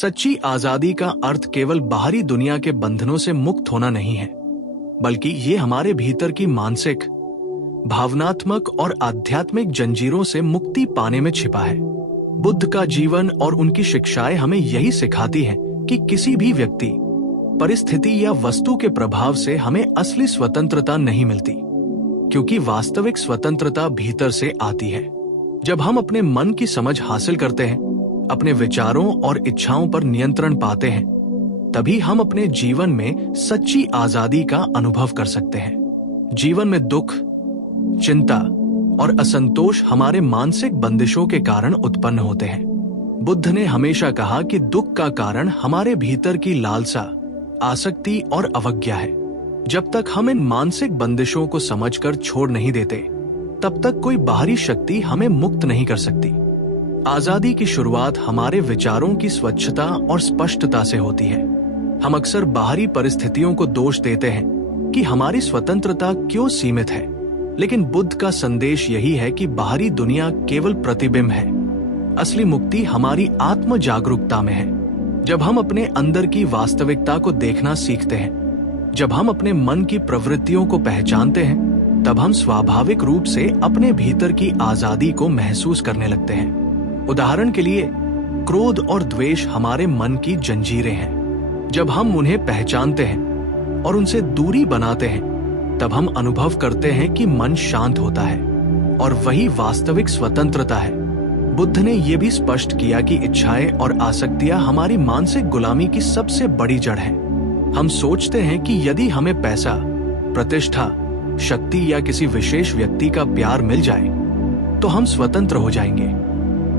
सच्ची आजादी का अर्थ केवल बाहरी दुनिया के बंधनों से मुक्त होना नहीं है, बल्कि ये हमारे भीतर की मानसिक, भावनात्मक और आध्यात्मिक जंजीरों से मुक्ति पाने में छिपा है। बुद्ध का जीवन और उनकी शिक्षाएं हमें यही सिखाती हैं कि किसी भी व्यक्ति, परिस्थिति या वस्तु के प्रभाव से हमें असली स्वतंत्रता नहीं मिलती, क्योंकि वास्तविक स्वतंत्रता भीतर से आती है। जब हम अपने मन की समझ हासिल करते हैं, अपने विचारों और इच्छाओं पर नियंत्रण पाते हैं, तभी हम अपने जीवन में सच्ची आजादी का अनुभव कर सकते हैं। जीवन में दुख, चिंता और असंतोष हमारे मानसिक बंदिशों के कारण उत्पन्न होते हैं। बुद्ध ने हमेशा कहा कि दुख का कारण हमारे भीतर की लालसा, आसक्ति और अवज्ञा है। जब तक हम इन मानसिक बंदिशों को समझकर छोड़ नहीं देते, तब तक कोई बाहरी शक्ति हमें मुक्त नहीं कर सकती। आजादी की शुरुआत हमारे विचारों की स्वच्छता और स्पष्टता से होती है। हम अक्सर बाहरी परिस्थितियों को दोष देते हैं कि हमारी स्वतंत्रता क्यों सीमित है, लेकिन बुद्ध का संदेश यही है कि बाहरी दुनिया केवल प्रतिबिंब है। असली मुक्ति हमारी आत्म जागरूकता में है। जब हम अपने अंदर की वास्तविकता को देखना सीखते हैं, जब हम अपने मन की प्रवृत्तियों को पहचानते हैं, तब हम स्वाभाविक रूप से अपने भीतर की आजादी को महसूस करने लगते हैं। उदाहरण के लिए, क्रोध और द्वेष हमारे मन की जंजीरें हैं। जब हम उन्हें पहचानते हैं और उनसे दूरी बनाते हैं, तब हम अनुभव करते हैं कि मन शांत होता है, और वही वास्तविक स्वतंत्रता है। बुद्ध ने यह भी स्पष्ट किया कि इच्छाएं और आसक्तियां हमारी मानसिक गुलामी की सबसे बड़ी जड़ है। हम सोचते हैं कि यदि हमें पैसा, प्रतिष्ठा, शक्ति या किसी विशेष व्यक्ति का प्यार मिल जाए, तो हम स्वतंत्र हो जाएंगे।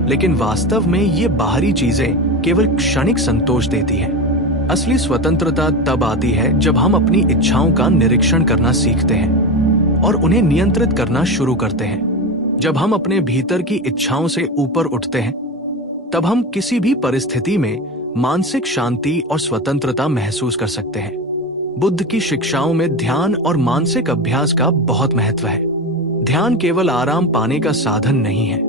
लेकिन वास्तव में ये बाहरी चीजें केवल क्षणिक संतोष देती हैं। असली स्वतंत्रता तब आती है जब हम अपनी इच्छाओं का निरीक्षण करना सीखते हैं और उन्हें नियंत्रित करना शुरू करते हैं। जब हम अपने भीतर की इच्छाओं से ऊपर उठते हैं, तब हम किसी भी परिस्थिति में मानसिक शांति और स्वतंत्रता महसूस कर सकते हैं। बुद्ध की शिक्षाओं में ध्यान और मानसिक अभ्यास का बहुत महत्व है। ध्यान केवल आराम पाने का साधन नहीं है,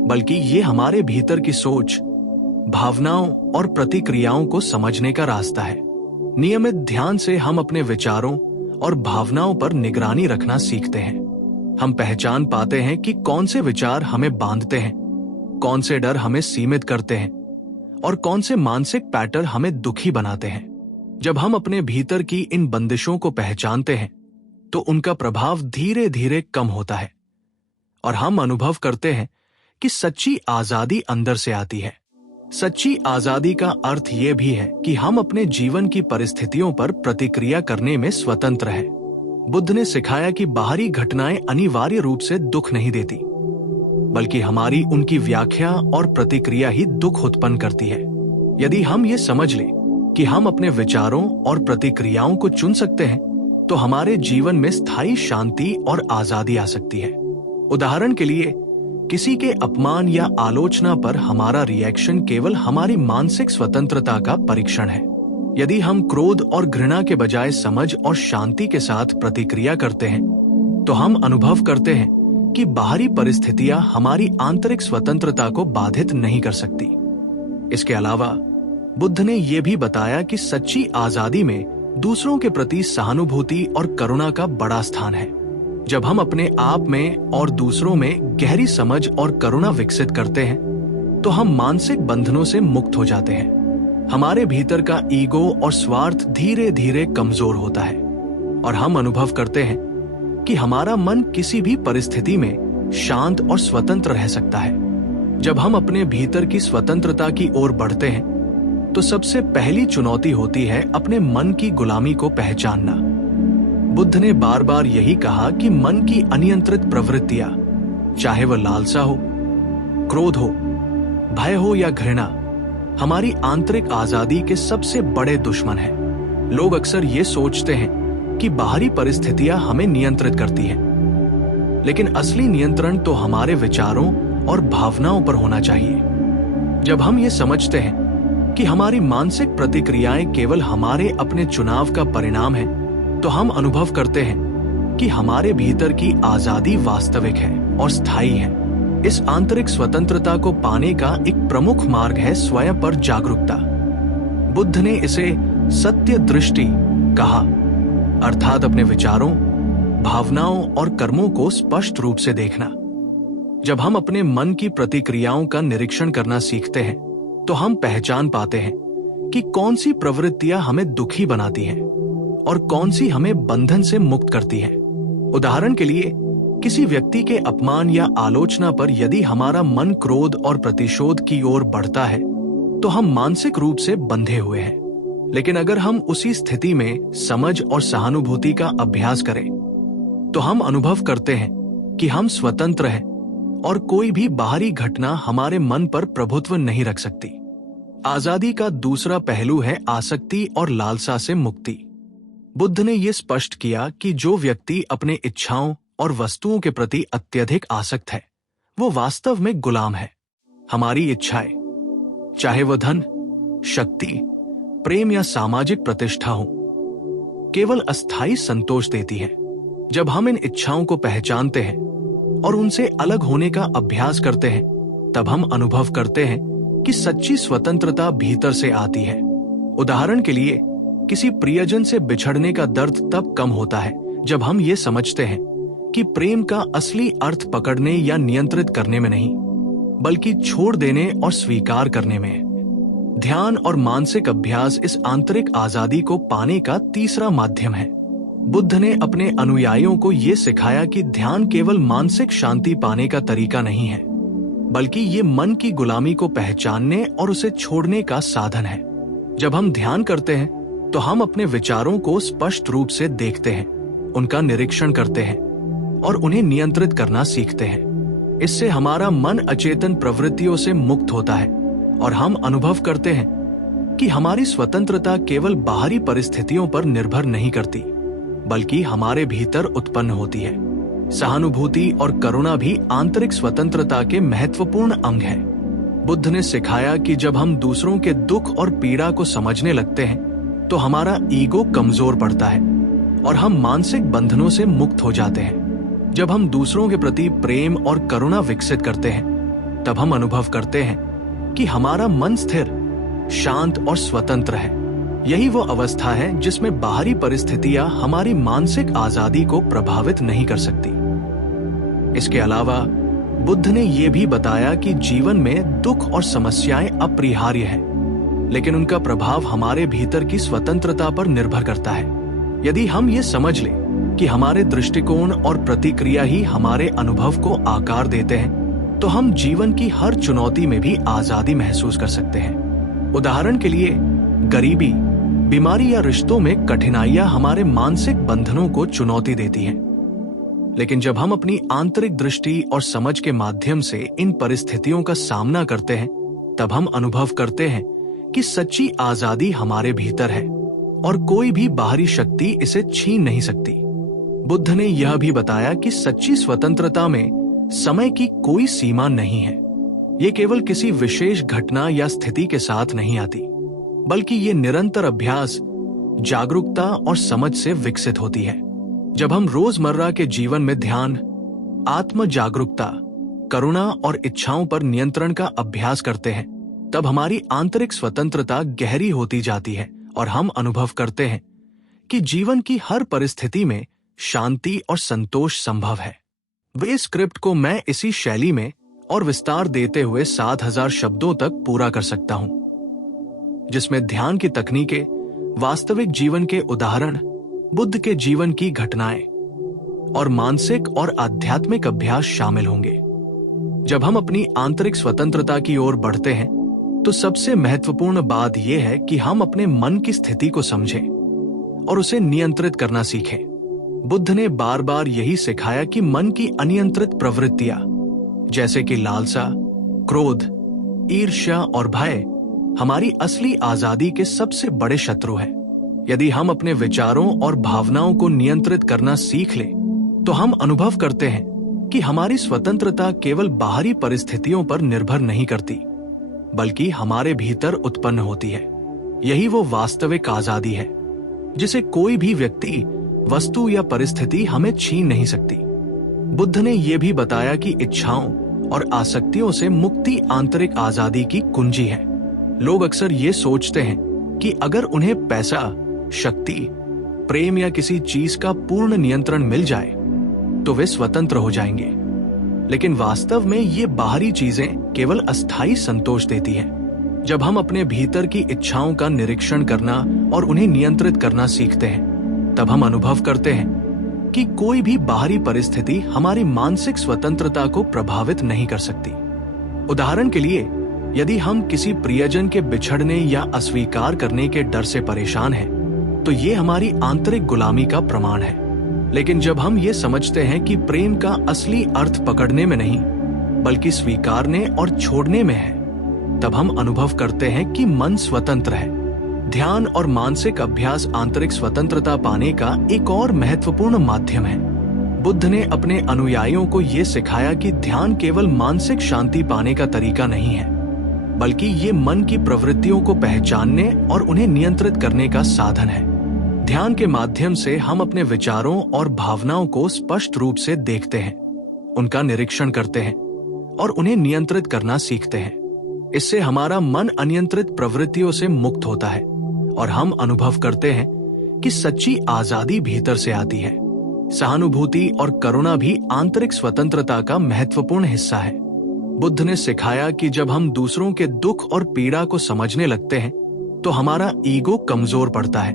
बल्कि ये हमारे भीतर की सोच, भावनाओं और प्रतिक्रियाओं को समझने का रास्ता है। नियमित ध्यान से हम अपने विचारों और भावनाओं पर निगरानी रखना सीखते हैं। हम पहचान पाते हैं कि कौन से विचार हमें बांधते हैं, कौन से डर हमें सीमित करते हैं और कौन से मानसिक पैटर्न हमें दुखी बनाते हैं। जब हम अपने भीतर की इन बंदिशों को पहचानते हैं, तो उनका प्रभाव धीरे धीरे कम होता है और हम अनुभव करते हैं कि सच्ची आजादी अंदर से आती है। सच्ची आजादी का अर्थ ये भी है कि हम अपने जीवन की परिस्थितियों पर प्रतिक्रिया करने में स्वतंत्र हैं। बुद्ध ने सिखाया कि बाहरी घटनाएं अनिवार्य रूप से दुख नहीं देती, बल्कि हमारी उनकी व्याख्या और प्रतिक्रिया ही दुख उत्पन्न करती है। यदि हम ये समझ लें कि हम अपने विचारों और प्रतिक्रियाओं को चुन सकते हैं, तो हमारे जीवन में स्थायी शांति और आजादी आ सकती है। उदाहरण के लिए, किसी के अपमान या आलोचना पर हमारा रिएक्शन केवल हमारी मानसिक स्वतंत्रता का परीक्षण है। यदि हम क्रोध और घृणा के बजाय समझ और शांति के साथ प्रतिक्रिया करते हैं, तो हम अनुभव करते हैं कि बाहरी परिस्थितियां हमारी आंतरिक स्वतंत्रता को बाधित नहीं कर सकती। इसके अलावा बुद्ध ने यह भी बताया कि सच्ची आजादी में दूसरों के प्रति सहानुभूति और करुणा का बड़ा स्थान है। जब हम अपने आप में और दूसरों में गहरी समझ और करुणा विकसित करते हैं, तो हम मानसिक बंधनों से मुक्त हो जाते हैं। हमारे भीतर का ईगो और स्वार्थ धीरे धीरे कमजोर होता है और हम अनुभव करते हैं कि हमारा मन किसी भी परिस्थिति में शांत और स्वतंत्र रह सकता है। जब हम अपने भीतर की स्वतंत्रता की ओर बढ़ते हैं, तो सबसे पहली चुनौती होती है अपने मन की गुलामी को पहचानना। बुद्ध ने बार बार यही कहा कि मन की अनियंत्रित प्रवृत्तियां, चाहे वह लालसा हो, क्रोध हो, भय हो या घृणा, हमारी आंतरिक आजादी के सबसे बड़े दुश्मन हैं। लोग अक्सर ये सोचते हैं कि बाहरी परिस्थितियां हमें नियंत्रित करती हैं, लेकिन असली नियंत्रण तो हमारे विचारों और भावनाओं पर होना चाहिए। जब हम ये समझते हैं कि हमारी मानसिक प्रतिक्रियाएं केवल हमारे अपने चुनाव का परिणाम है, तो हम अनुभव करते हैं कि हमारे भीतर की आजादी वास्तविक है और स्थायी है। इस आंतरिक स्वतंत्रता को पाने का एक प्रमुख मार्ग है स्वयं पर जागरूकता। बुद्ध ने इसे सत्य दृष्टि कहा, अर्थात अपने विचारों, भावनाओं और कर्मों को स्पष्ट रूप से देखना। जब हम अपने मन की प्रतिक्रियाओं का निरीक्षण करना सीखते हैं तो हम पहचान पाते हैं कि कौन सी प्रवृत्तियां हमें दुखी बनाती हैं और कौन सी हमें बंधन से मुक्त करती हैं। उदाहरण के लिए, किसी व्यक्ति के अपमान या आलोचना पर यदि हमारा मन क्रोध और प्रतिशोध की ओर बढ़ता है तो हम मानसिक रूप से बंधे हुए हैं। लेकिन अगर हम उसी स्थिति में समझ और सहानुभूति का अभ्यास करें तो हम अनुभव करते हैं कि हम स्वतंत्र हैं और कोई भी बाहरी घटना हमारे मन पर प्रभुत्व नहीं रख सकती। आजादी का दूसरा पहलू है आसक्ति और लालसा से मुक्ति। बुद्ध ने यह स्पष्ट किया कि जो व्यक्ति अपने इच्छाओं और वस्तुओं के प्रति अत्यधिक आसक्त है वो वास्तव में गुलाम है। हमारी इच्छाएं, चाहे वह धन, शक्ति, प्रेम या सामाजिक प्रतिष्ठा हो, केवल अस्थायी संतोष देती है। जब हम इन इच्छाओं को पहचानते हैं और उनसे अलग होने का अभ्यास करते हैं तब हम अनुभव करते हैं कि सच्ची स्वतंत्रता भीतर से आती है। उदाहरण के लिए, किसी प्रियजन से बिछड़ने का दर्द तब कम होता है जब हम ये समझते हैं कि प्रेम का असली अर्थ पकड़ने या नियंत्रित करने में नहीं, बल्कि छोड़ देने और स्वीकार करने में है। ध्यान और मानसिक अभ्यास इस आंतरिक आजादी को पाने का तीसरा माध्यम है। बुद्ध ने अपने अनुयायियों को यह सिखाया कि ध्यान केवल मानसिक शांति पाने का तरीका नहीं है, बल्कि ये मन की गुलामी को पहचानने और उसे छोड़ने का साधन है। जब हम ध्यान करते हैं तो हम अपने विचारों को स्पष्ट रूप से देखते हैं, उनका निरीक्षण करते हैं और उन्हें नियंत्रित करना सीखते हैं। इससे हमारा मन अचेतन प्रवृत्तियों से मुक्त होता है और हम अनुभव करते हैं कि हमारी स्वतंत्रता केवल बाहरी परिस्थितियों पर निर्भर नहीं करती, बल्कि हमारे भीतर उत्पन्न होती है। सहानुभूति और करुणा भी आंतरिक स्वतंत्रता के महत्वपूर्ण अंग हैं। बुद्ध ने सिखाया कि जब हम दूसरों के दुख और पीड़ा को समझने लगते हैं तो हमारा ईगो कमजोर पड़ता है और हम मानसिक बंधनों से मुक्त हो जाते हैं। जब हम दूसरों के प्रति प्रेम और करुणा विकसित करते हैं तब हम अनुभव करते हैं कि हमारा मन स्थिर, शांत और स्वतंत्र है। यही वो अवस्था है जिसमें बाहरी परिस्थितियां हमारी मानसिक आजादी को प्रभावित नहीं कर सकती। इसके अलावा बुद्ध ने यह भी बताया कि जीवन में दुख और समस्याएं अपरिहार्य हैं, लेकिन उनका प्रभाव हमारे भीतर की स्वतंत्रता पर निर्भर करता है। यदि हम ये समझ लें कि हमारे दृष्टिकोण और प्रतिक्रिया ही हमारे अनुभव को आकार देते हैं, तो हम जीवन की हर चुनौती में भी आजादी महसूस कर सकते हैं। उदाहरण के लिए, गरीबी, बीमारी या रिश्तों में कठिनाइयां हमारे मानसिक बंधनों को चुनौती देती हैं। लेकिन जब हम अपनी आंतरिक दृष्टि और समझ के माध्यम से इन परिस्थितियों का सामना करते हैं, तब हम अनुभव करते हैं कि सच्ची आजादी हमारे भीतर है और कोई भी बाहरी शक्ति इसे छीन नहीं सकती। बुद्ध ने यह भी बताया कि सच्ची स्वतंत्रता में समय की कोई सीमा नहीं है। ये केवल किसी विशेष घटना या स्थिति के साथ नहीं आती, बल्कि ये निरंतर अभ्यास, जागरूकता और समझ से विकसित होती है। जब हम रोजमर्रा के जीवन में ध्यान, आत्म जागरूकता, करुणा और इच्छाओं पर नियंत्रण का अभ्यास करते हैं, तब हमारी आंतरिक स्वतंत्रता गहरी होती जाती है और हम अनुभव करते हैं कि जीवन की हर परिस्थिति में शांति और संतोष संभव है। वे स्क्रिप्ट को मैं इसी शैली में और विस्तार देते हुए 7000 शब्दों तक पूरा कर सकता हूं, जिसमें ध्यान की तकनीकें, वास्तविक जीवन के उदाहरण, बुद्ध के जीवन की घटनाएं और मानसिक और आध्यात्मिक अभ्यास शामिल होंगे। जब हम अपनी आंतरिक स्वतंत्रता की ओर बढ़ते हैं तो सबसे महत्वपूर्ण बात यह है कि हम अपने मन की स्थिति को समझें और उसे नियंत्रित करना सीखें। बुद्ध ने बार बार यही सिखाया कि मन की अनियंत्रित प्रवृत्तियां, जैसे कि लालसा, क्रोध, ईर्ष्या और भय, हमारी असली आजादी के सबसे बड़े शत्रु हैं। यदि हम अपने विचारों और भावनाओं को नियंत्रित करना सीख लें, तो हम अनुभव करते हैं कि हमारी स्वतंत्रता केवल बाहरी परिस्थितियों पर निर्भर नहीं करती, बल्कि हमारे भीतर उत्पन्न होती है। यही वो वास्तविक आजादी है जिसे कोई भी व्यक्ति, वस्तु या परिस्थिति हमें छीन नहीं सकती। बुद्ध ने यह भी बताया कि इच्छाओं और आसक्तियों से मुक्ति आंतरिक आजादी की कुंजी है। लोग अक्सर ये सोचते हैं कि अगर उन्हें पैसा, शक्ति, प्रेम या किसी चीज का पूर्ण नियंत्रण मिल जाए तो वे स्वतंत्र हो जाएंगे। लेकिन वास्तव में ये बाहरी चीजें केवल अस्थायी संतोष देती हैं। जब हम अपने भीतर की इच्छाओं का निरीक्षण करना और उन्हें नियंत्रित करना सीखते हैं, तब हम अनुभव करते हैं कि कोई भी बाहरी परिस्थिति हमारी मानसिक स्वतंत्रता को प्रभावित नहीं कर सकती। उदाहरण के लिए, यदि हम किसी प्रियजन के बिछड़ने या अस्वीकार करने के डर से परेशान हैं, तो ये हमारी आंतरिक गुलामी का प्रमाण है। लेकिन जब हम ये समझते हैं कि प्रेम का असली अर्थ पकड़ने में नहीं, बल्कि स्वीकारने और छोड़ने में है, तब हम अनुभव करते हैं कि मन स्वतंत्र है। ध्यान और मानसिक अभ्यास आंतरिक स्वतंत्रता पाने का एक और महत्वपूर्ण माध्यम है। बुद्ध ने अपने अनुयायियों को ये सिखाया कि ध्यान केवल मानसिक शांति पाने का तरीका नहीं है, बल्कि ये मन की प्रवृत्तियों को पहचानने और उन्हें नियंत्रित करने का साधन है। ध्यान के माध्यम से हम अपने विचारों और भावनाओं को स्पष्ट रूप से देखते हैं, उनका निरीक्षण करते हैं और उन्हें नियंत्रित करना सीखते हैं। इससे हमारा मन अनियंत्रित प्रवृत्तियों से मुक्त होता है और हम अनुभव करते हैं कि सच्ची आजादी भीतर से आती है। सहानुभूति और करुणा भी आंतरिक स्वतंत्रता का महत्वपूर्ण हिस्सा है। बुद्ध ने सिखाया कि जब हम दूसरों के दुख और पीड़ा को समझने लगते हैं, तो हमारा ईगो कमजोर पड़ता है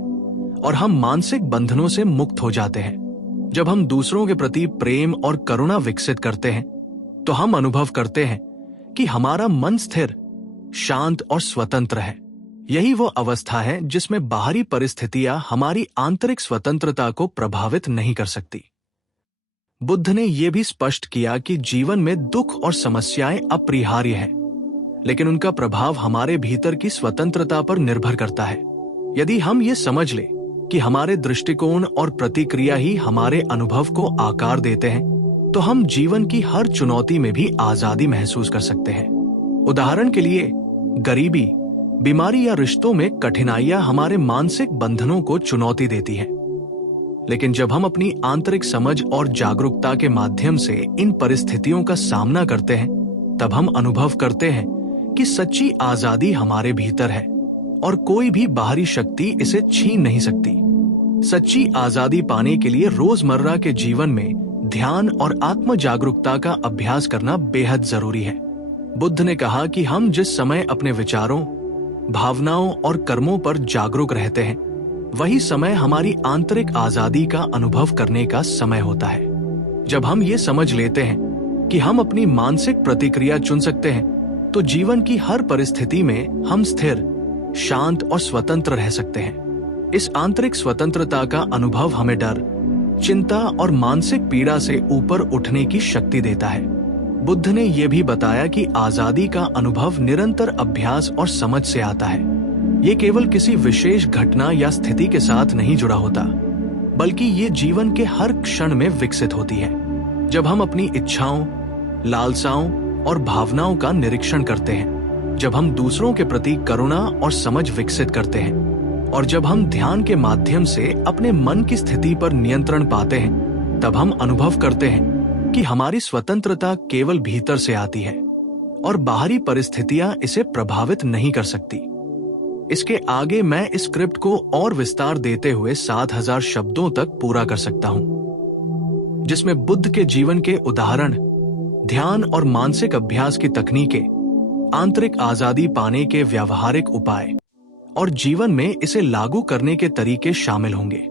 और हम मानसिक बंधनों से मुक्त हो जाते हैं। जब हम दूसरों के प्रति प्रेम और करुणा विकसित करते हैं, तो हम अनुभव करते हैं कि हमारा मन स्थिर, शांत और स्वतंत्र है। यही वो अवस्था है जिसमें बाहरी परिस्थितियां हमारी आंतरिक स्वतंत्रता को प्रभावित नहीं कर सकती। बुद्ध ने यह भी स्पष्ट किया कि जीवन में दुख और समस्याएं अपरिहार्य हैं, लेकिन उनका प्रभाव हमारे भीतर की स्वतंत्रता पर निर्भर करता है। यदि हम ये समझ लें कि हमारे दृष्टिकोण और प्रतिक्रिया ही हमारे अनुभव को आकार देते हैं, तो हम जीवन की हर चुनौती में भी आजादी महसूस कर सकते हैं। उदाहरण के लिए, गरीबी, बीमारी या रिश्तों में कठिनाइयां हमारे मानसिक बंधनों को चुनौती देती हैं। लेकिन जब हम अपनी आंतरिक समझ और जागरूकता के माध्यम से इन परिस्थितियों का सामना करते हैं, तब हम अनुभव करते हैं कि सच्ची आजादी हमारे भीतर है और कोई भी बाहरी शक्ति इसे छीन नहीं सकती। सच्ची आजादी पाने के लिए रोजमर्रा के जीवन में ध्यान और आत्म जागरूकता का अभ्यास करना बेहद जरूरी है। बुद्ध ने कहा कि हम जिस समय अपने विचारों, भावनाओं और कर्मों पर जागरूक रहते हैं, वही समय हमारी आंतरिक आजादी का अनुभव करने का समय होता है। जब हम ये समझ लेते हैं कि हम अपनी मानसिक प्रतिक्रिया चुन सकते हैं, तो जीवन की हर परिस्थिति में हम स्थिर, शांत और स्वतंत्र रह सकते हैं। इस आंतरिक स्वतंत्रता का अनुभव हमें डर, चिंता और मानसिक पीड़ा से ऊपर उठने की शक्ति देता है। बुद्ध ने यह भी बताया कि आजादी का अनुभव निरंतर अभ्यास और समझ से आता है। ये केवल किसी विशेष घटना या स्थिति के साथ नहीं जुड़ा होता, बल्कि ये जीवन के हर क्षण में विकसित होती है। जब हम अपनी इच्छाओं, लालसाओं और भावनाओं का निरीक्षण करते हैं, जब हम दूसरों के प्रति करुणा और समझ विकसित करते हैं, और जब हम ध्यान के माध्यम से अपने मन की स्थिति पर नियंत्रण पाते हैं, तब हम अनुभव करते हैं कि हमारी स्वतंत्रता केवल भीतर से आती है और बाहरी परिस्थितियां इसे प्रभावित नहीं कर सकती। इसके आगे मैं इस स्क्रिप्ट को और विस्तार देते हुए 7000 शब्दों तक पूरा कर सकता हूं, जिसमें बुद्ध के जीवन के उदाहरण, ध्यान और मानसिक अभ्यास की तकनीकें, आंतरिक आजादी पाने के व्यावहारिक उपाय और जीवन में इसे लागू करने के तरीके शामिल होंगे।